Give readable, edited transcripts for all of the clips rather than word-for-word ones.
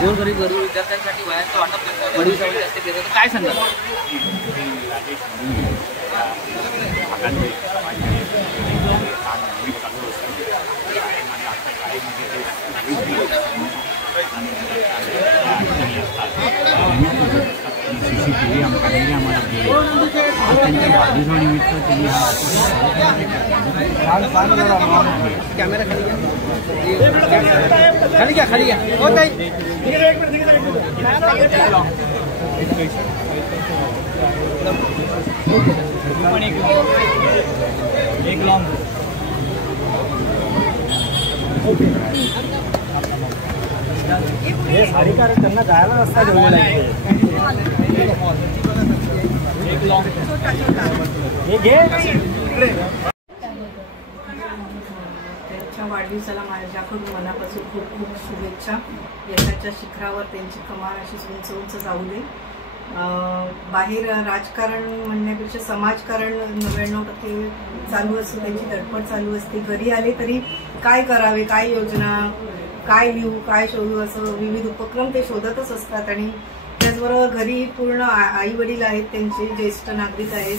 गोरगरीब विद्यार्थ्यांसाठी वयाचं वाटप वडील समिती असते केलं तर काय सांगाल? CCTV आम्हाला त्यांच्या वाढदिवसानिमित्त त्यांनी कॅमेरा खाली घ्या खाली घ्या हो ताई एक लॉन्ग हे सारी कारण त्यांना जायला रस्ता ठेवलेला आहे. एक लॉन्ग हे घे. त्यांच्या वाढदिवसाला माझ्याकडून मनापासून खूप खूप शुभेच्छा. यशाच्या शिखरावर त्यांची कमान अशी उंच उंच जाऊ दे. बाहेर राजकारण म्हणण्यापेक्षा समाजकारण 99% चालू असतं, त्यांची धडपड चालू असते. घरी आले तरी काय करावे, काय योजना, काय लिहू, काय शोधू, असं विविध उपक्रम ते शोधतच असतात. आणि त्याचबरोबर घरी पूर्ण आई वडील आहेत, त्यांचे ज्येष्ठ नागरिक आहेत,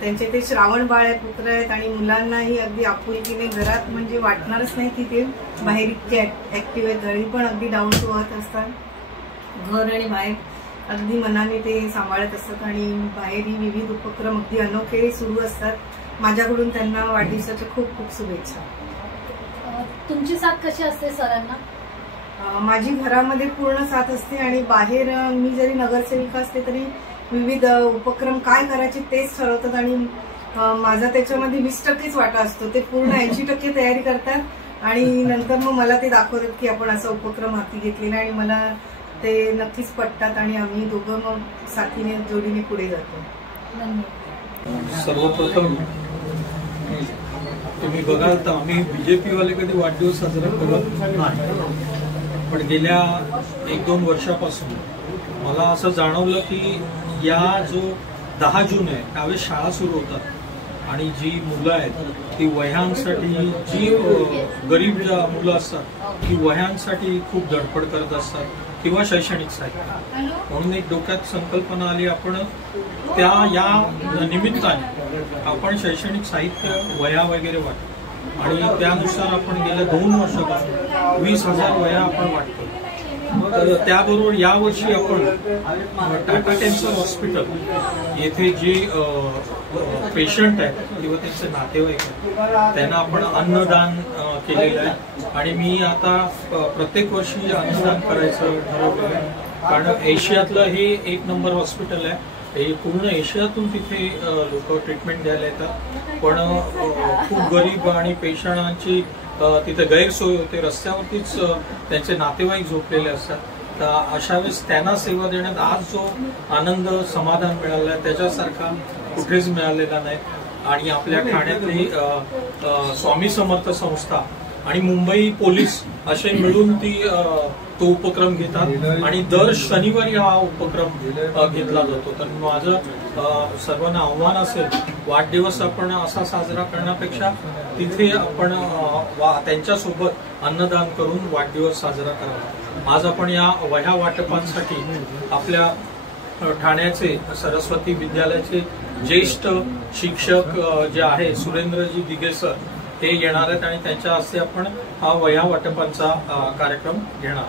त्यांचे ते श्रावण बाळ पुत्र आहेत आणि मुलांनाही अगदी आपुलकीने घरात म्हणजे वाटणारच नाही की ते बाहेर इतके ऍक्टिव्ह आहेत. घरी पण अगदी डाऊन टू अर्थ असतात. घर आणि बाहेर अगदी मनाने ते सांभाळत असतात आणि बाहेरही विविध उपक्रम अगदी अनोखे सुरू असतात. माझ्याकडून त्यांना वाढदिवसाच्या खूप खूप शुभेच्छा. तुमची साथ कशी असते सरांना? माझी घरामध्ये पूर्ण साथ असते आणि बाहेर मी जरी नगरसेविका असते तरी विविध उपक्रम काय करायचे तेच ठरवतात आणि माझा त्याच्यामध्ये 20%च वाटा असतो. ते पूर्ण 80% तयारी करतात आणि नंतर मग मला ते दाखवतात की आपण असा उपक्रम हाती घेतलेला आणि मला ते नक्कीच पटतात आणि आम्ही दोघं मग साथीने जोडीने पुढे जातो. सर्वप्रथम तुम्ही बघाल तर आम्ही बीजेपी वाले कधी वाढदिवस साजरा करत नाही, पण गेल्या 1-2 वर्षापासून मला असं जाणवलं की या जो 10 जून आहे त्यावेळेस शाळा सुरू होतात आणि जी मुलं आहेत ती वह्यांसाठी, जी गरीब मुलं असतात ती वह्यांसाठी खूप धडपड करत असतात किंवा शैक्षणिक साहित्य. म्हणून एक डोक्यात संकल्पना आली, आपण या निमित्ताने आपण शैक्षणिक साहित्य, वह्या वगैरे वाटतो आणि त्यानुसार आपण गेल्या 2 वर्षापासून 20,000 वह्या आपण वाटतो. तर त्याबरोबर यावर्षी आपण टाटा कॅन्सर हॉस्पिटल येथे जे पेशंट आहेत किंवा त्यांचे नातेवाईक आहेत त्यांना आपण अन्नदान केलेलं आहे आणि मी आता प्रत्येक वर्षी अन्नदान करायचं ठरवलेलं आहे. कारण एशियातलं हे 1 नंबर हॉस्पिटल आहे. हे पूर्ण एशियातून तिथे लोक ट्रीटमेंट द्यायला येतात, पण खूप गरीब आणि पेशंटांची तिथे गैरसोय होते. रस्त्यावरतीच त्यांचे नातेवाईक झोपलेले असतात. तर अशा वेळेस त्यांना सेवा देण्यात आज जो आनंद, समाधान मिळाला आहे त्याच्यासारखा कुठेच मिळालेला नाही. आणि आपल्या ठाण्यातली स्वामी समर्थ संस्था आणि मुंबई पोलीस असे मिळून तो उपक्रम घेतात आणि दर शनिवारी हा उपक्रम घेतला जातो. तर माझं सर्वांना आव्हान असेल, वाढदिवस आपण असा साजरा करण्यापेक्षा तिथे आपण त्यांच्यासोबत अन्नदान करून वाढदिवस साजरा करावा. आज आपण या वह्या वाटपांसाठी आपल्या ठाण्याचे सरस्वती विद्यालयाचे ज्येष्ठ शिक्षक जे आहे सुरेंद्रजी दिघे सर हे येणार आहेत आणि त्यांच्या हस्ते आपण हा वह्या वाटपांचा कार्यक्रम घेणार.